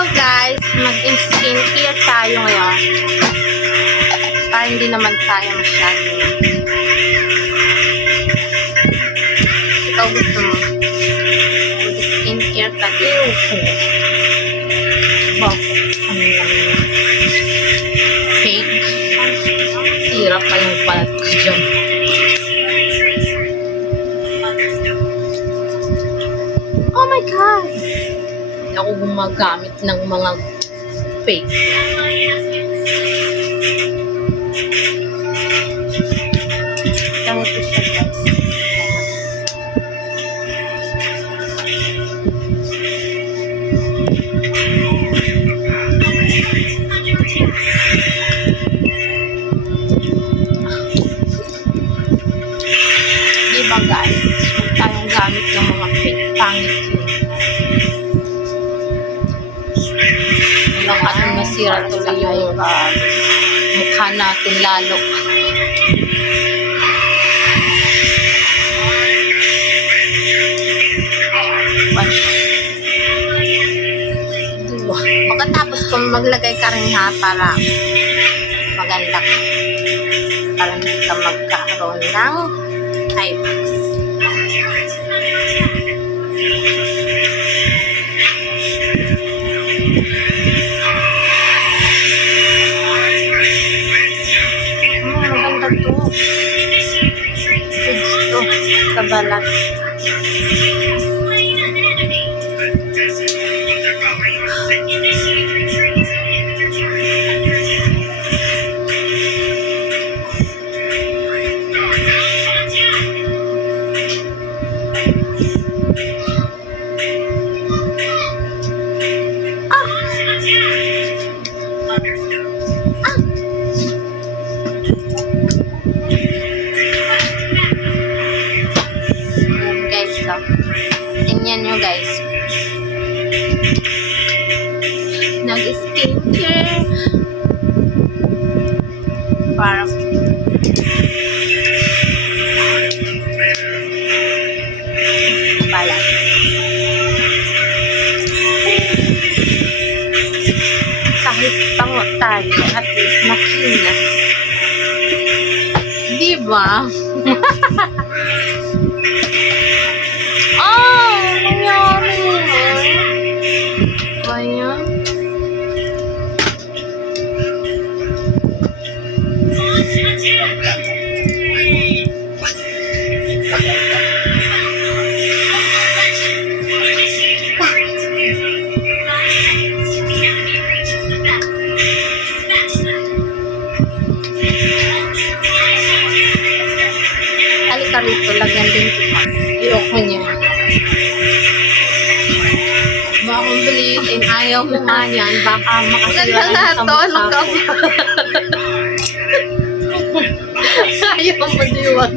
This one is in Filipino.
Hello guys, mag-skincare tayo ngayon. Para hindi naman tayo masyado. Ikaw gusto mo? Mag-skincare ka din. Bakit? Ano lang yun? Fake? Sira pa yung palat ko dyan. Oh my God! Hindi ako gumagamit ng mga fake. Ganito siya guys. Diba guys? Huwag tayong gamit ng mga fake. Pangit yun. Baka masira tuloy yung mukha natin lalo. Pagkatapos kung maglagay ka rin ha para maganda ka. Para hindi ka magkaroon ng eye bags. Maganda to. Foods to. Sa balat. Tingnan nyo guys. Nag-skincare. Para balat. Kahit pango tayo, at least makinis. Diba? Halika rito, lagyan din kita. Iyok mo niya. Baka kung bilitin, ayaw mo nga yan. Baka makasira sa mukha ko. Ayaw mo diwag.